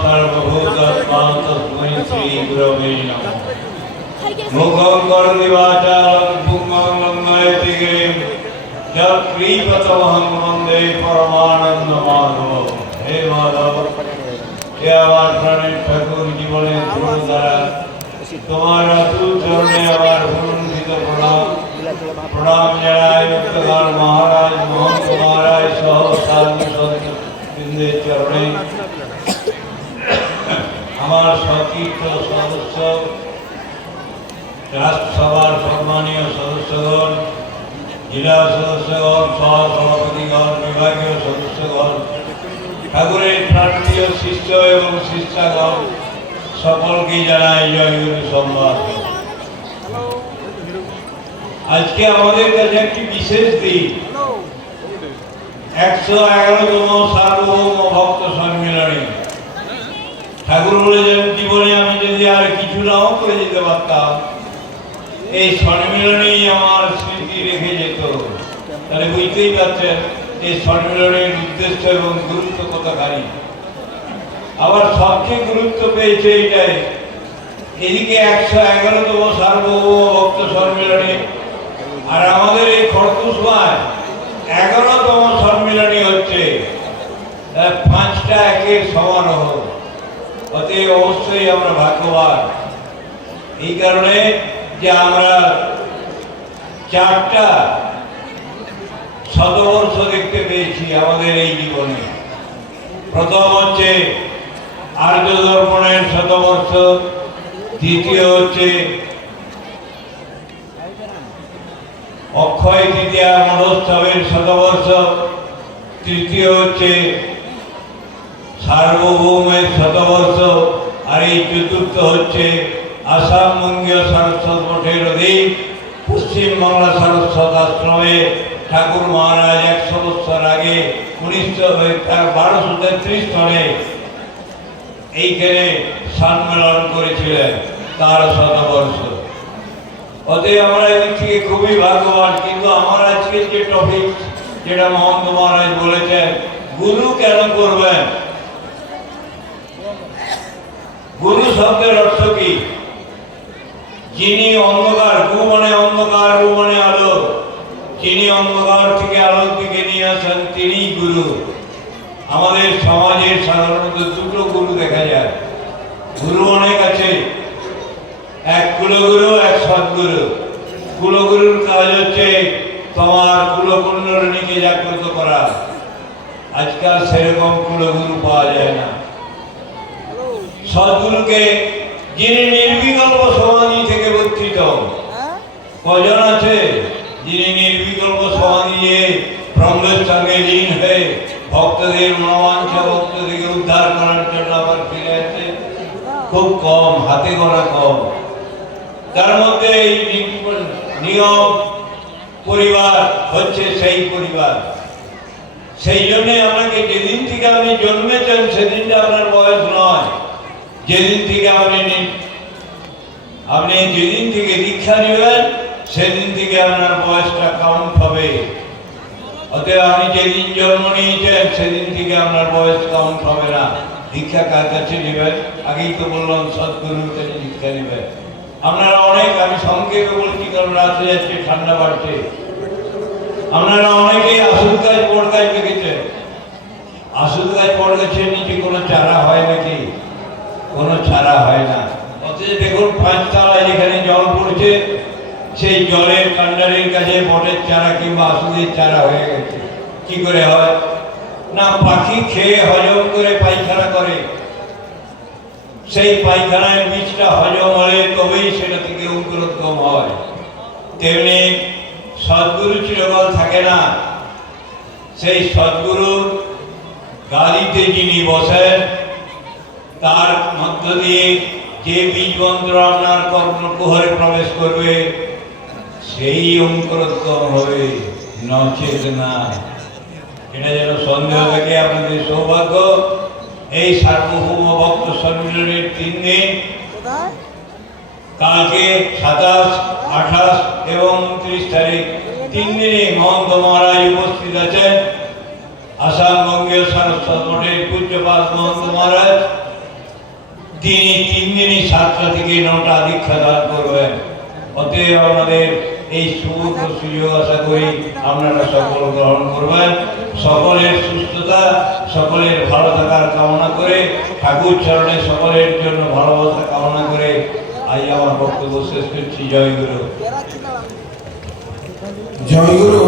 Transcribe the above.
सर्वभूतात्मा तस्मै श्रीगुरवे नमः। मुखं करोति वाचालं पुंगं लंघयति गिरिं यत्कृपातमहं वन्दे परमानन्दमाधवं। हे माधव, हे আমার প্রাণের ঠাকুর জীবনের শুরু দ্বারা তোমার অতুল চরণে আবার সমন্বিত প্রণাম জানাই। মুক্তকার মহারাজ মহন্ত মহারাজ সহ সাধু সন্ত বৃন্দের চরণে আমার সতীর্থ সদস্য, রাষ্ট্রসভার সম্মানীয় সদস্যগণ, জেলা সদস্যগণ, সহসভাপতিগণ, বিভাগীয় সদস্যগণ, ঠাকুরের প্রার্থীয় শিষ্য এবং শিষ্যাগণ সকলকে জানাই জয় গুরু সম্মান। আজকে আমাদের কাছে একটি বিশেষ দিন, 111তম সার্বভৌম ভক্ত সম্মেলনী। ঠাকুর বলেছেন, জীবনে আমি যদি আর কিছু নাও করে যেতে পারতাম, এই সম্মেলনেই আমার স্মৃতি রেখে যেত। তাহলে বুঝতেই পারছেন এই সম্মেলনের উদ্দেশ্য এবং গুরুত্ব কতখানি। আবার সবচেয়ে গুরুত্ব পেয়েছে এইটাই, এদিকে 111তম সার্বভৌম ভক্ত সম্মেলনী, আর আমাদের এই খড়কুশমায় 11তম সম্মেলনী হচ্ছে। 5টা একের সমারোহ, অতএব অবশ্যই আমরা ভাগ্যবান। এই কারণে যে আমরা 4টা শতবর্ষ দেখতে পেয়েছি আমাদের এই জীবনে। প্রথম হচ্ছে আর্য দর্পণের শতবর্ষ, দ্বিতীয় হচ্ছে অক্ষয় তৃতীয়া মহোৎসবের শতবর্ষ, তৃতীয় হচ্ছে সার্বভৌমের শতবর্ষ, আর এই চতুর্থ হচ্ছে আসাম বঙ্গীয় সারস্বত মঠের অধীন পশ্চিমবাংলা সারস্বত আশ্রমে ঠাকুর মহারাজ 100 বছর আগে 1233 সনে এইখানে সম্মেলন করেছিলেন, তার শতবর্ষ। অতএব আমরা এদিক থেকে খুবই ভাগ্যবান। কিন্তু আমার আজকে যে টপিক, যেটা মহন্ত মহারাজ বলেছেন, গুরু কেন করবেন, গুরু শব্দের অর্থ কি? যিনি অন্ধকার, গু মানে অন্ধকার, রু মানে আলো, যিনি অন্ধকার থেকে আলোর দিকে নিয়ে আসেন তিনিই গুরু। আমাদের সমাজের সাধারণত দুটো গুরু দেখা যায়। গুরু অনেক আছে, এক কুলগুরু, এক সদ্গুরু। কুলগুরুর কাজ হচ্ছে তোমার কুলকুণ্ডলিনীকে জাগ্রত করা। আজকাল সেরকম কুলগুরু পাওয়া যায় না। সদ্গুরুকে, যিনি নির্বিকল্প সমাধি থেকে বর্তিত, কজন আছে যিনি নির্বিকল্প সমাধি নিয়ে ব্রহ্মের সঙ্গে লীন হয়ে ভক্তদের মনোবাঞ্ছা, ভক্তদেরকে উদ্ধার করার জন্য আবার ফিরে আসে? খুব কম, হাতে গোনা কম। তার মধ্যে এই নিয়ম পরিবার হচ্ছে সেই পরিবার। সেই জন্যে আপনাকে যেদিন থেকে আপনি জন্মেছেন সেদিনটা আপনার বয়স নয়, যেদিন থেকে আপনি যেদিন থেকে দীক্ষা নেবেন সেদিন থেকে আপনার বয়সটা কাউন্ট হবে। অতএব আপনি যেদিন জন্ম নিয়েছেন সেদিন থেকে আপনার বয়স কাউন্ট হবে না। দীক্ষা কার কাছে নেবেন? আগেই তো বললাম, সদ্গুরুর কাছে দীক্ষা নেবেন। আপনারা অনেক, আমি সংক্ষেপে বলছি কারণ রাতে যাচ্ছে, ঠান্ডা বাড়ছে। আপনারা অনেকেই আসল গাছ বড় গাছ দেখেছেন। আসল গাছ বড় গাছের নিচে কোনো চারা হয় নাকি? কোনো চারা হয় না। অথচ দেখুন 5 তলায় যেখানে জল পড়ছে, সেই জলের কান্ডারের কাছে বটের চারা কিংবা আসুদের চারা হয়ে গেছে। কি করে হয়? না, পাখি খেয়ে হজম করে পায়খানা করে, সেই পায়খানার বীজটা হজম হলে তবেই সেটা থেকে অঙ্কুরোদ্গম হয়। তেমনি সদ্গুরু চিরকাল থাকে না। সেই সদ্গুরুর গাদিতে যিনি বসেন, তার মধ্য দিয়ে যে বীজ মন্ত্র আপনার কর্ণকুহরে প্রবেশ করবে সেই অঙ্কুরোদ্গম হবে, নচেত না। এটা যেন সন্দেহ থেকে আপনাদের সৌভাগ্য। এই সার্বভৌম ভক্ত সম্মেলনের 3 দিন, কালকে 27, 28 এবং 29 তারিখ, 3 দিনে মহন্ত মহারাজ উপস্থিত আছেন। আসাম বঙ্গীয় সারস্বত মঠের পূজ্য পূজ্যপাদ মহন্ত মহারাজ তিনি 3 দিনই 7টা থেকে 9টা দীক্ষা দান করবেন। অতএব আমাদের এই সুযোগ আশা করি আপনারা সকল গ্রহণ করবেন। সকলের সুস্থতা, সকলের ভালো থাকার কামনা করে, ঠাকুর চরণে সকলের জন্য ভালোবাসা কামনা করে আজ আমার বক্তব্য শেষ করছি। জয় গুরু। জয় গুরু।